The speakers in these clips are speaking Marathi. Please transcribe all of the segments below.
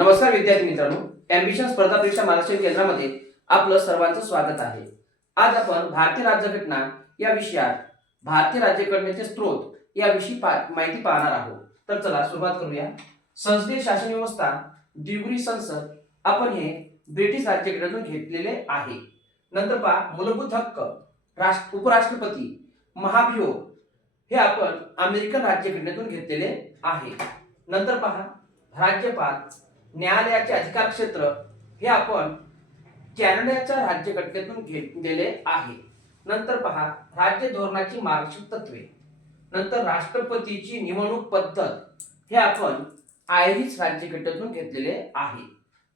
नमस्कार विद्यार्थी मित्रांनो, ॲम्बिशन स्पर्धा परीक्षा महाराष्ट्र केंद्रामध्ये आपलं सर्वांचं स्वागत आहे। आज आपण भारतीय राज्यघटना या विषयात भारतीय राज्यघटनेचे स्रोत याविषयी माहिती पाहणार आहोत। तर चला सुरुवात करूया। संसदीय शासन व्यवस्था, द्विगुणी संसद आपण हे ब्रिटिश राज्यघटनेतून घेतलेले आहे। नंतर पहा मूलभूत हक्क, उपराष्ट्रपती, महाभियोग हे आपण अमेरिकन राज्यघटनेतून घेतलेले आहे। नंतर पहा राज्यपाल, न्यायालयाचे अधिकार क्षेत्र हे आपण कॅनडाच्या राज्यघटनेतून घेतलेले आहे। नंतर पहा राज्य धोरणाची मार्गदर्शक तत्वे, नंतर राष्ट्रपतीची निवडणूक पद्धत हे आपण आयरिश राज्यघटनेतून घेतलेले आहे।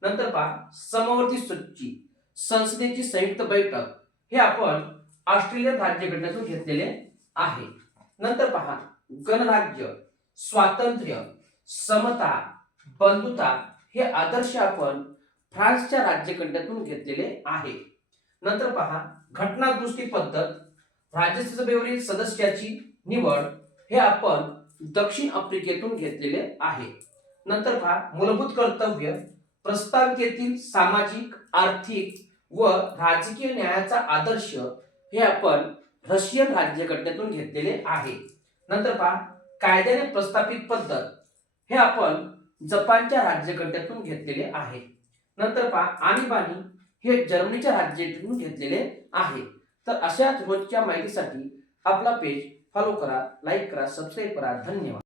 नंतर पहा समवर्ती सूची, संसदेची संयुक्त बैठक हे आपण ऑस्ट्रेलियन राज्यघटनेतून घेतलेले आहे। नंतर पहा गणराज्य, स्वातंत्र्य, समता, बंधुता हे आदर्श आपण फ्रान्सच्या राज्यघटनेतून घेतलेले आहे। नंतर पहा घटना दुरुस्ती पद्धत, राज्यसभेवरील सदस्याची निवड हे आपण दक्षिण आफ्रिकेतून घेतलेले आहे। नंतर पहा मूलभूत कर्तव्य, प्रस्तावितेतील सामाजिक, आर्थिक व राजकीय न्यायाचा आदर्श हे आपण रशियन राज्यघटनेतून घेतलेले आहे। नंतर पहा कायद्याने प्रस्थापित पद्धत हे आपण जपानच्या राज्यघटनेतून घेतलेले आहे। नंतर पहा आणीबाणी हे जर्मनीच्या राज्यघटनेतून घेतलेले आहे। तर अशाच रोजच्या माहितीसाठी आपला पेज फॉलो करा, लाईक करा, सबस्क्राईब करा। धन्यवाद।